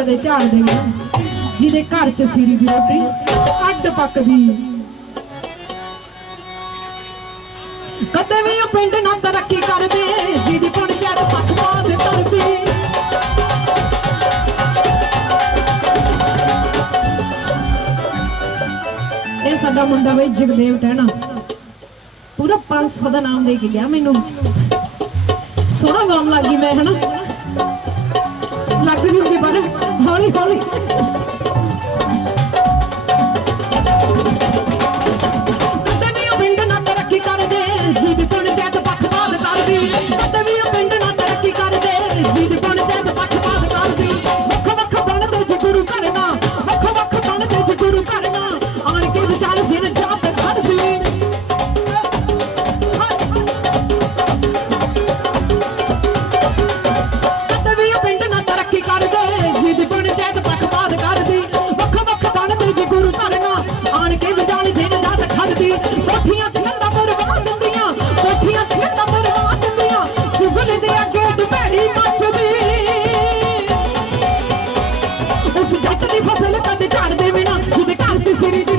ਕਦੇ ਝਾੜ ਦੇਵੇ ਜਿਹਦੇ ਘਰ ਚ ਸਿਰੀ ਦੀ ਰੋਟੀ ਅੱਡ ਪੱਕਦੀ ਕਦੇ ਵੀ ਉਹ ਪਿੰਡ ਨਾ ਤਰੱਕੀ ਕਰਦੇ, ਜਿਹਦੀ ਪੰਚਾਇਤ ਪੱਖਪਾਤ ਕਰਦੀ। ਇਹ ਸਾਡਾ ਮੁੰਡਾ ਬਈ ਜਗਦੇਵ ਟਹਿਣਾ। ਪੂਰਾ 500 ਦਾ ਨਾਮ ਦੇ ਕੇ ਗਿਆ ਮੈਨੂੰ। ਸੋਹਣਾ ਗਾਉਣ ਲੱਗੀ ਮੈਂ, ਹਨਾ? ਲੱਗ ਜੂਗੀ ਪਰ Dolly.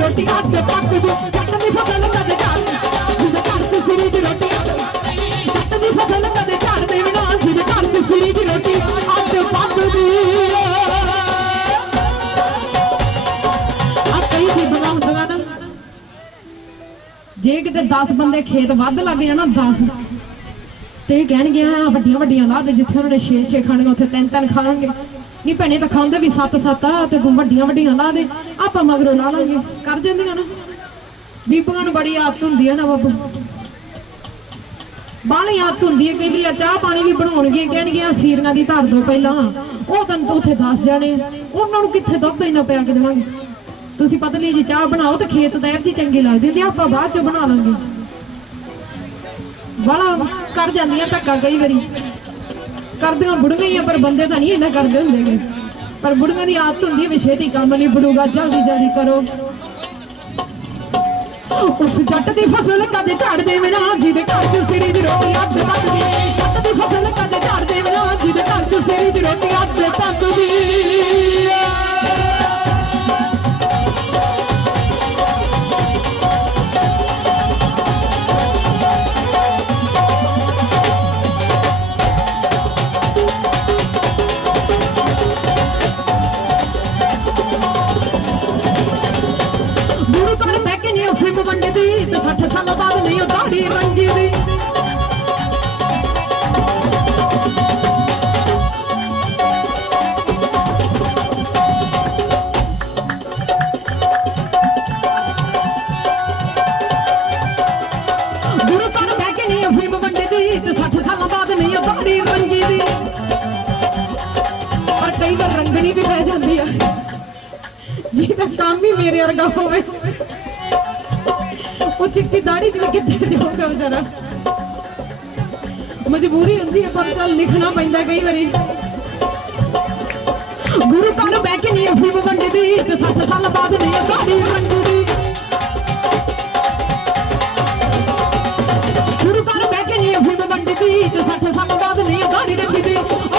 'ਚ ਸਿਰੀ ਦੀ ਰੋਟੀ ਅੱਗ ਪੱਕਦੀ ਜੱਟ ਦੀ ਫਸਲ ਕਦੇ ਝਾੜਦੇ ਜਿਹਦੇ ਘਰ 'ਚ ਸਿਰੀ ਦੀ ਰੋਟੀ ਜੱਟ ਦੀ ਫਸਲ ਕਦੇ ਝਾੜਦੇ ਬਿਨਾ ਜਿਹਦੇ ਘਰ 'ਚ ਸਿਰੀ ਦੀ ਰੋਟੀ ਅੱਗ ਪੱਕਦੀ ਆ ਕਈ ਵੀ ਬਣਾਉਂਦੀਆਂ ਨਾ। ਜੇ ਕਿਤੇ 10 ਬੰਦੇ ਖੇਤ ਵੱਧ ਲੱਗ ਜਾਣਾ 10 ਤੇ ਕਹਿਣਗੇ ਆ ਵੱਡੀਆਂ ਵੱਡੀਆਂ ਲਾ ਦੇ, ਜਿੱਥੇ ਉਹਨਾਂ ਨੇ 6 6 ਖਾਣੇ ਉੱਥੇ ਤਿੰਨ ਤਿੰਨ ਖਾਣਗੇ ਨਹੀਂ ਭੈਣੇ ਤਾਂ ਖਾਂਦੇ ਵੀ 7 7 ਆ ਤੇ ਤੂੰ ਵੱਡੀਆਂ ਵੱਡੀਆਂ ਲਾ ਦੇ। ਆਪਾਂ ਮਗਰੋਂ ਲਾ ਲਾਂਗੇ। ਕਰ ਜਾਂਦੀਆਂ ਨਾ। ਬੀਬੀਆਂ ਨੂੰ ਬੜੀ ਆਦਤ ਹੁੰਦੀ ਹੈ ਨਾ ਬਾਬੂ। ਬਾਹਲੀ ਆਦਤ ਹੁੰਦੀ ਹੈ ਕਈ ਵਾਰੀ ਚਾਹ ਪਾਣੀ ਵੀ ਬਣਾਉਣਗੇ ਕਹਿਣਗੀਆਂ ਆ ਸੀਰੀਆਂ ਦੀ ਧਰ ਦੋ ਪਹਿਲਾਂ। ਉਹ ਤਾਂ ਉੱਥੇ ਦੱਸ ਜਾਣੇ ਉਹਨਾਂ ਨੂੰ ਕਿੱਥੇ ਦੁੱਧ ਇੰਨਾ ਪਿਆ ਕੇ ਦੇਵਾਂਗੇ? ਤੁਸੀਂ ਪਤਲੀ ਜੀ ਚਾਹ ਬਣਾਓ ਤੇ ਖੇਤ ਦਾ ਦੀ ਚੰਗੀ ਲੱਗਦੀ ਹੁੰਦੀ ਆ, ਆਪਾਂ ਬਾਅਦ ਚ ਬਣਾ ਲਾਂਗੇ। ਬੜਾ ਕਰ ਜਾਂਦੀਆਂ ਧੱਕਾ ਕਈ ਵਾਰੀ। ਕਰਦੀਆਂ, ਬੁੜੀਆਂ ਹੀ ਆ, ਪਰ ਬੰਦੇ ਤਾਂ ਨਹੀਂ ਇੰਨਾ ਕਰਦੇ ਹੁੰਦੇਗੇ ਪਰ ਬੁੜੀਆਂ ਦੀ ਆਦਤ ਹੁੰਦੀ ਹੈ ਵੀ ਛੇਤੀ ਕੰਮ ਨਹੀਂ ਬੜੂਗਾ, ਜਲਦੀ ਜਲਦੀ ਕਰੋ। ਉਸ ਜੱਟ ਦੀ ਫਸਲ ਕਦੇ ਝਾੜਦੇ ਬਿਨਾ ਜਿਹਦੇ ਘਰ ਚ ਸਿਰੀ ਦੀ ਰੋਟੀ ਅੱਧ ਪੱਕਦੀ ਜੱਟ ਦੀ ਫਸਲ ਕਦੇ ਝਾੜਦੇ ਬਿਨਾ ਜਿਹਦੇ ਘਰ ਚ ਸਿਰੀ ਦੀ ਰੋਟੀ ਅੱਧ ਪੱਕਦੀ ਗੁਰੂ ਫਿਮ ਵੰਡਦੀ ਤੇ 60 ਸਾਲ ਬਾਅਦ ਨਹੀਂ ਉਹ ਦਾੜੀ ਰੰਗੀ ਦੀ। ਗੁਰੂ ਘਰ ਬਹਿ ਕੇ ਨਹੀਂ ਫਿਮ ਵੰਡਦੀ ਤੇ 60 ਸਾਲਾਂ ਬਾਅਦ ਨਹੀਂ ਉਹ ਦਾੜੀ ਰੰਗੀ ਦੀ। ਪਰ ਕਈ ਵਾਰ ਰੰਗਣੀ ਵੀ ਪੈ ਜਾਂਦੀ ਆ। ਜਿਹਦਾ ਕੰਮ ਹੀ ਮੇਰੇ ਵਰਗਾ ਹੋਵੇ। ਉਹ ਚਿੱਟੀ ਦਾੜੀ ਚ ਵੀ ਕਿੱਥੇ ਜਾਊਗਾ ਵਿਚਾਰਾ। ਮਜਬੂਰੀ ਹੁੰਦੀ ਹੈ, ਪਰ ਚੱਲ ਲਿਖਣਾ ਪੈਂਦਾ ਕਈ ਵਾਰੀ। ਗੁਰੂ ਘਰ ਬਹਿ ਕੇ ਨਹੀਂ ਅਫੀਮ ਵੰਡਦੀ ਤੇ 60 ਸਾਲ ਬਾਅਦ ਨਹੀਂ ਦਾੜੀ ਰੰਗਦੀ ਗੁਰੂ ਘਰ ਬਹਿ ਕੇ ਨਹੀਂ ਅਫੀਮ ਵੰਡੀ ਵੰਡਦੀ ਤੇ 60 ਸਾਲ ਬਾਅਦ ਨਹੀਂ ਦਾੜੀ ਰੰਗਦੀ ਔਖਾ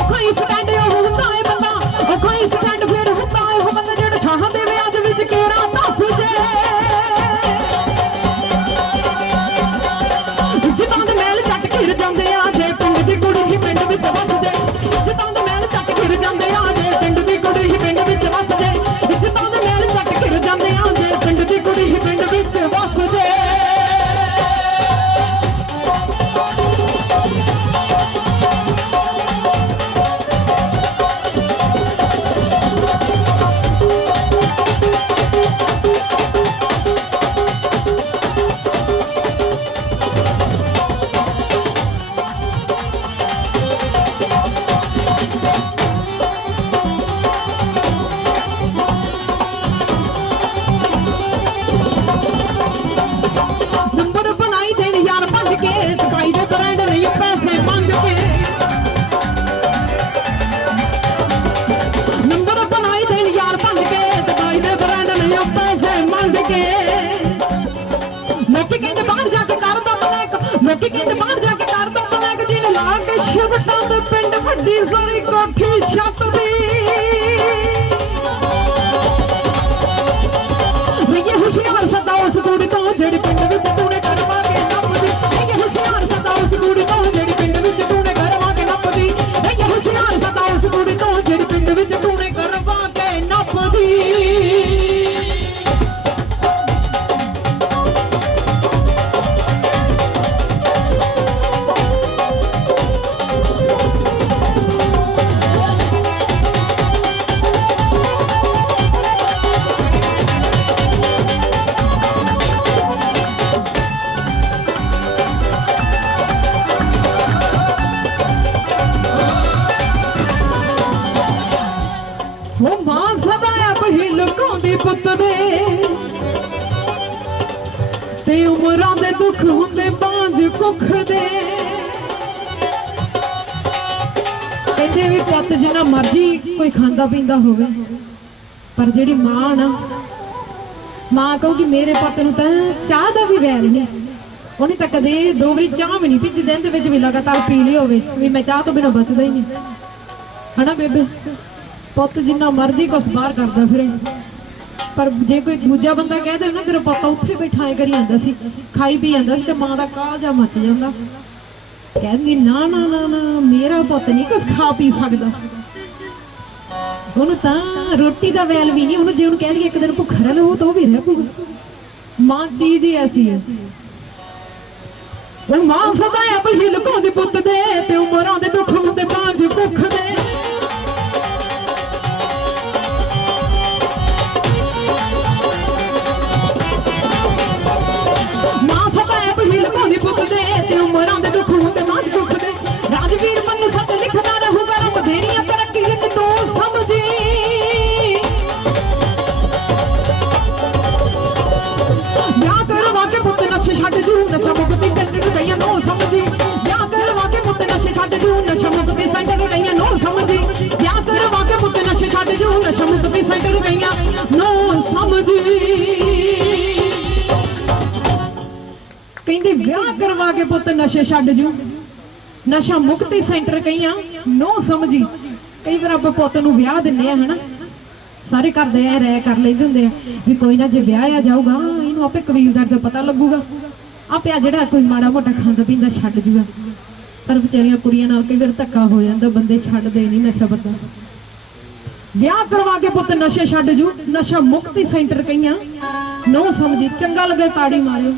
你这当的。ਵੱਡੀ ਸਾਰੀ ਕੋਠੀ ਛੱਤ ਦੀ ਦੁੱਖ ਹੁੰਦੇ ਬਾਂਝ ਕੁੱਖ ਦੇ ਕਹਿੰਦੇ ਵੀ ਪੁੱਤ ਜਿੰਨਾ ਮਰਜ਼ੀ ਕੋਈ ਖਾਂਦਾ ਪੀਂਦਾ ਹੋਵੇ, ਪਰ ਜਿਹੜੀ ਮਾਂ ਨਾ, ਮਾਂ ਕਹੂਗੀ ਮੇਰੇ ਪੁੱਤ ਨੂੰ ਤਾਂ ਚਾਹ ਦਾ ਵੀ ਵੈਰ ਨਹੀਂ। ਉਹਨੇ ਤਾਂ ਕਦੇ ਦੋ ਵਾਰੀ ਚਾਹ ਵੀ ਨਹੀਂ ਪੀਤੀ, ਦਿਨ ਦੇ ਵਿੱਚ ਵੀ ਲਗਾਤਾਰ ਪੀ ਲਈ ਹੋਵੇ, ਵੀ ਮੈਂ ਚਾਹ ਤੋਂ ਬਿਨਾਂ ਬਚਦਾ ਹੀ ਨਹੀਂ। ਹਨਾ ਬੇਬੇ? ਪੁੱਤ ਜਿੰਨਾ ਮਰਜ਼ੀ ਕੁਛ ਬਾਹਰ ਕਰਦਾ ਫਿਰੇ। ਪਰ ਜੇ ਕੋਈ ਦੂਜਾ ਬੰਦਾ ਕਹਿ ਦੇ ਨਾ, ਤੇਰਾ ਪੁੱਤ ਉੱਥੇ ਬੈਠਾ ਐ ਕਰੀ ਜਾਂਦਾ ਸੀ, ਖਾਈ ਪੀ ਜਾਂਦਾ ਸੀ ਤੇ ਮਾਂ ਦਾ ਕਾਲਜਾ ਮੱਚ ਜਾਂਦਾ। ਕਹਿੰਦੀ, ਨਾ ਨਾ ਨਾ ਨਾ, ਮੇਰਾ ਪੁੱਤ ਨਹੀਂ ਕੁਛ ਖਾ ਪੀ ਸਕਦਾ। ਉਹਨੂੰ ਤਾਂ ਰੋਟੀ ਦਾ ਵੈਲ ਵੀ ਨਹੀਂ, ਉਹਨੂੰ ਜੇ ਉਹਨੂੰ ਕਹਿ ਲਈਏ ਇੱਕ ਦਿਨ ਭੁੱਖਾ ਰਹਿ ਲਓ ਤਾਂ ਉਹ ਵੀ ਰਹਿ ਪਊਗਾ। ਮਾਂ ਚੀਜ਼ ਹੀ ਐਸੀ ਹੈ। ਉਹ ਮਾਂ ਸਦਾ ਆਪ ਹੀ ਲੁਕਾਉਂਦੀ ਪੁੱਤ ਦੇ ਛੱਡ ਜੂ, ਨਸ਼ਾ ਮੁਕਤੀ ਸੈਂਟਰ ਗਈਆਂ ਨੋ ਸਮਝੀ। ਵਿਆਹ ਕਰਵਾ ਕੇ ਪੁੱਤ ਨਸ਼ੇ ਛੱਡ ਜੂ, ਨਸ਼ਾ ਮੁਕਤੀ ਸੈਂਟਰ ਗਈਆਂ ਨੋ ਸਮਝੀ। ਕਹਿੰਦੇ ਵਿਆਹ ਕਰਵਾ ਕੇ ਪੁੱਤ ਨਸ਼ੇ ਛੱਡ ਜੂ, ਨਸ਼ਾ ਮੁਕਤੀ ਸੈਂਟਰ ਕਈਆਂ ਨੋ ਸਮਝੀ। ਕਈ ਵਾਰ ਆਪਾਂ ਪੁੱਤ ਨੂੰ ਵਿਆਹ ਦਿੰਨੇ ਆ, ਹਨਾ? ਸਾਰੇ ਘਰ ਦੇ ਐ ਰਹਿ ਕਰ ਲੈਂਦੇ ਹੁੰਦੇ ਆ ਵੀ ਕੋਈ ਨਾ ਜੇ ਵਿਆਹ ਆ ਜਾਊਗਾ, ਇਹਨੂੰ ਆਪੇ ਕਬੀਲਦਾਰ ਦਾ ਪਤਾ ਲੱਗੂਗਾ। ਆਪੇ ਆ ਜਿਹੜਾ ਕੋਈ ਮਾੜਾ ਮੋਟਾ ਖਾਂਦਾ ਪੀਂਦਾ ਛੱਡ ਜੂਗਾ। ਪਰ ਵਿਚਾਰੀਆਂ ਕੁੜੀਆਂ ਨਾਲ ਕਈ ਵਾਰ ਧੱਕਾ ਹੋ ਜਾਂਦਾ, ਬੰਦੇ ਛੱਡਦੇ ਨਹੀਂ ਨਸ਼ਾ ਪੱਤਾ ਵਿਆਹ ਕਰਵਾ ਕੇ ਪੁੱਤ ਨਸ਼ੇ ਛੱਡ ਜੂ, ਨਸ਼ਾ ਮੁਕਤੀ ਸੈਂਟਰ ਕਈਆਂ। ਨੋ ਸਮਝੀ, ਚੰਗਾ ਲੱਗੇ ਤਾੜੀ ਮਾਰਿਓ।